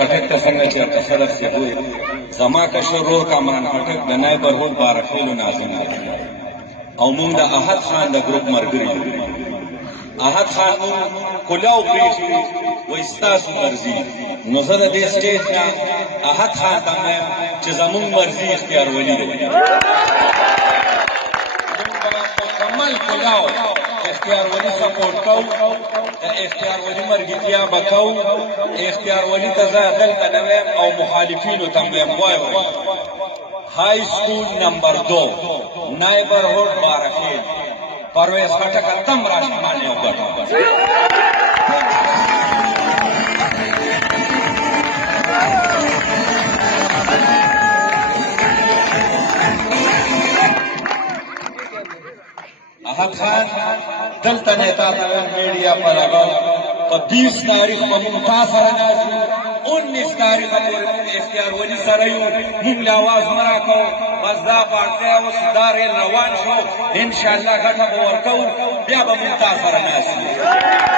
خټک ته څنګه چېرته خلک چې وایي زما کشر ورور کامران خټک د نایب برهوت بارخیلو ناظم او موږ د احد خان د ګروپ ملګري یو. احد خان مونږ کلاو پرېښي وایي ستاسو مرضي. نو زه د دې سټېج نه احد خان ته وایم چې زموږ مرضي اختیارولي دی. مکمل کلاو اختیارولي سپورټ کوو، د اختیارولي مرګتیا به کوو. اختیارولي ته زه دلته نه ویم او مخالفینو ته م ویم وایو های سکول نمبر 2 نایب برهوت بارخیل پرویز خټک تم راشه مانه وګټه. احد خان دلته نیتا میډیا پر هغه په 20 تاریخ په موږ تا سره ناست یو، 19 تاریخ پورې اختیارولي سره یو. موږ له اواز نه راکوو. بس دا پارټۍ اوس دا ریل روان شو، انشاءالله ګټه به ورکوو، بیا به موږ تا سره ناست یو.